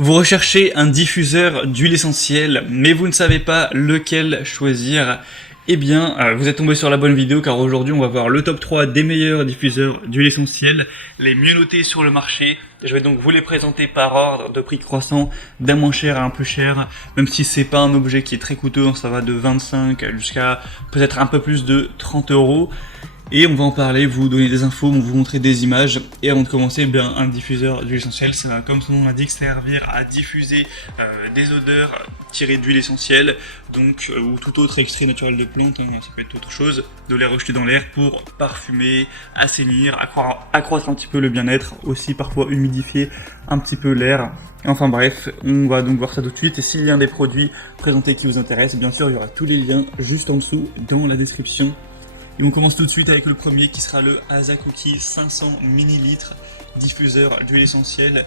Vous recherchez un diffuseur d'huile essentielle, mais vous ne savez pas lequel choisir. Eh bien, vous êtes tombé sur la bonne vidéo car aujourd'hui on va voir le top 3 des meilleurs diffuseurs d'huile essentielle, les mieux notés sur le marché. Je vais donc vous les présenter par ordre de prix croissant, d'un moins cher à un plus cher, même si c'est pas un objet qui est très coûteux, ça va de 25 jusqu'à peut-être un peu plus de 30 euros. Et on va en parler, vous donner des infos, vous montrer des images. Et avant de commencer, bien, un diffuseur d'huile essentielle, ça va, comme son nom l'indique, servir à diffuser des odeurs tirées d'huile essentielle, donc ou tout autre extrait naturel de plante, ça peut être autre chose, de les rejeter dans l'air pour parfumer, assainir, accroître un petit peu le bien-être, aussi parfois humidifier un petit peu l'air. Enfin bref, on va donc voir ça tout de suite. Et s'il y a un des produits présentés qui vous intéresse, bien sûr, il y aura tous les liens juste en dessous dans la description. Et on commence tout de suite avec le premier qui sera le Asakuki 500 ml diffuseur d'huile essentielle.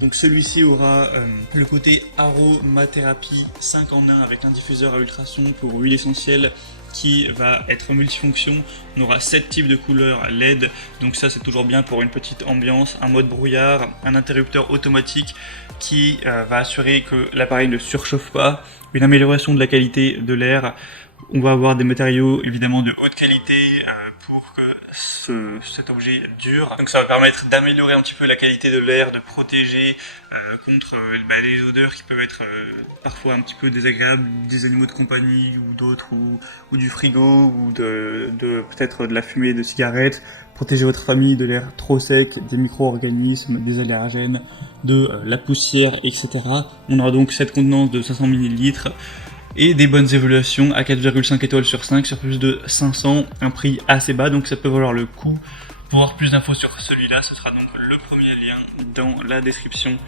Donc celui-ci aura le côté aromathérapie 5 en 1 avec un diffuseur à ultrasons pour huile essentielle qui va être multifonction. On aura 7 types de couleurs LED, donc ça c'est toujours bien pour une petite ambiance, un mode brouillard, un interrupteur automatique qui va assurer que l'appareil ne surchauffe pas, une amélioration de la qualité de l'air. On va avoir des matériaux évidemment de haute qualité pour que cet objet dure. Donc ça va permettre d'améliorer un petit peu la qualité de l'air, de protéger contre les odeurs qui peuvent être parfois un petit peu désagréables, des animaux de compagnie ou d'autres, ou du frigo, ou de peut-être de la fumée de cigarettes. Protéger votre famille de l'air trop sec, des micro-organismes, des allergènes, de la poussière, etc. On aura donc cette contenance de 500 ml. Et des bonnes évaluations à 4,5 étoiles sur 5 sur plus de 500, un prix assez bas, donc ça peut valoir le coup. Pour avoir plus d'infos sur celui-là, ce sera donc le premier lien dans la description.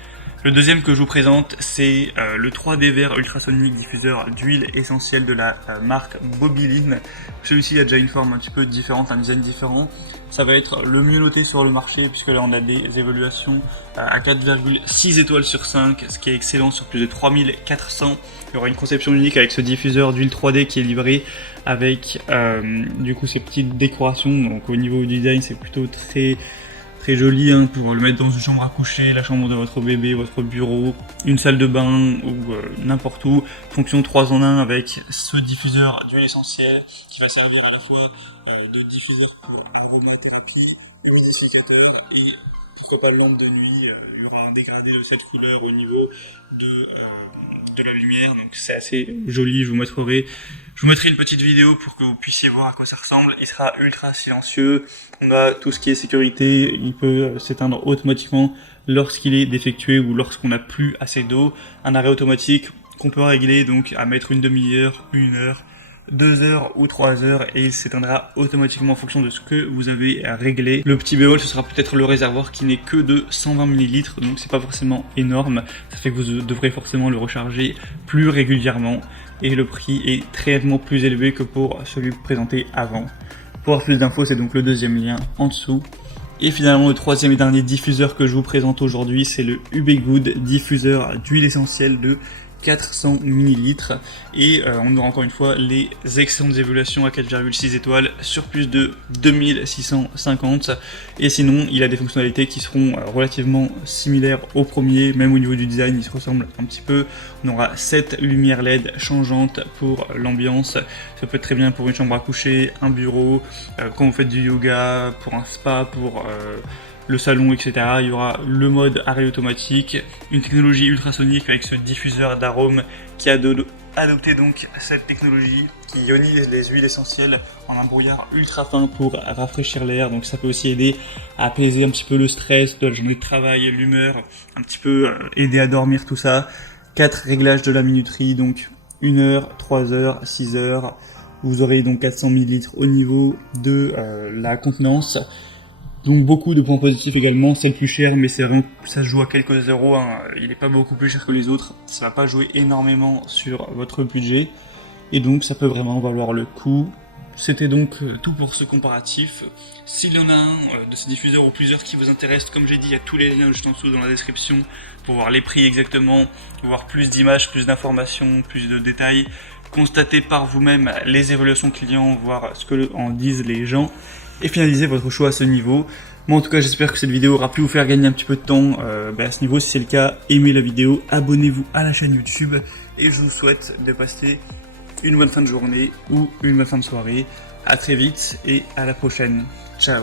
Le deuxième que je vous présente, c'est le 3D vert ultrasonique diffuseur d'huile essentielle de la marque Bobiline. Celui-ci a déjà une forme un petit peu différente, un design différent. Ça va être le mieux noté sur le marché puisque là on a des évaluations à 4,6 étoiles sur 5, ce qui est excellent sur plus de 3400. Il y aura une conception unique avec ce diffuseur d'huile 3D qui est livré avec du coup ces petites décorations. Donc au niveau du design c'est plutôt très joli pour le mettre dans une chambre à coucher, la chambre de votre bébé, votre bureau, une salle de bain ou n'importe où. Fonction 3 en 1 avec ce diffuseur d'huile essentielle qui va servir à la fois de diffuseur pour aromathérapie, humidificateur et pourquoi pas lampe de nuit. Il y aura un dégradé de cette couleur au niveau de la lumière, donc c'est assez joli. Je vous mettrai une petite vidéo pour que vous puissiez voir à quoi ça ressemble. Il sera ultra silencieux, on a tout ce qui est sécurité, il peut s'éteindre automatiquement lorsqu'il est défectué ou lorsqu'on n'a plus assez d'eau. Un arrêt automatique qu'on peut régler donc à mettre une demi-heure, 1 heure, 2 heures ou 3 heures et il s'éteindra automatiquement en fonction de ce que vous avez réglé. Le petit bémol ce sera peut-être le réservoir qui n'est que de 120 ml, donc c'est pas forcément énorme, ça fait que vous devrez forcément le recharger plus régulièrement et le prix est très nettement plus élevé que pour celui présenté avant. Pour avoir plus d'infos, c'est donc le deuxième lien en dessous. Et finalement le troisième et dernier diffuseur que je vous présente aujourd'hui, c'est le Ubegood diffuseur d'huile essentielle de 400 ml et on aura encore une fois les excellentes évaluations à 4,6 étoiles sur plus de 2650 et sinon il a des fonctionnalités qui seront relativement similaires au premier, même au niveau du design il se ressemble un petit peu. On aura 7 lumières LED changeantes pour l'ambiance, ça peut être très bien pour une chambre à coucher, un bureau, quand vous faites du yoga, pour un spa, pour le salon, etc. Il y aura le mode arrêt automatique, une technologie ultrasonique avec ce diffuseur d'arômes qui a adopté donc cette technologie qui ionise les huiles essentielles en un brouillard ultra fin pour rafraîchir l'air. Donc ça peut aussi aider à apaiser un petit peu le stress de la journée de travail, l'humeur, un petit peu aider à dormir, tout ça. 4 réglages de la minuterie, donc 1 heure, 3 heures, 6 heures. Vous aurez donc 400 ml au niveau de la contenance. Donc beaucoup de points positifs également, c'est le plus cher mais c'est vraiment, ça se joue à quelques euros, il n'est pas beaucoup plus cher que les autres, ça va pas jouer énormément sur votre budget et donc ça peut vraiment valoir le coup. C'était donc tout pour ce comparatif. S'il y en a un de ces diffuseurs ou plusieurs qui vous intéressent, comme j'ai dit, il y a tous les liens juste en dessous dans la description pour voir les prix exactement, voir plus d'images, plus d'informations, plus de détails, constater par vous-même les évaluations clients, voir ce que en disent les gens et finaliser votre choix à ce niveau. Moi en tout cas j'espère que cette vidéo aura pu vous faire gagner un petit peu de temps à ce niveau. Si c'est le cas, aimez la vidéo, abonnez-vous à la chaîne YouTube et je vous souhaite de passer une bonne fin de journée ou une bonne fin de soirée. À très vite et à la prochaine. Ciao.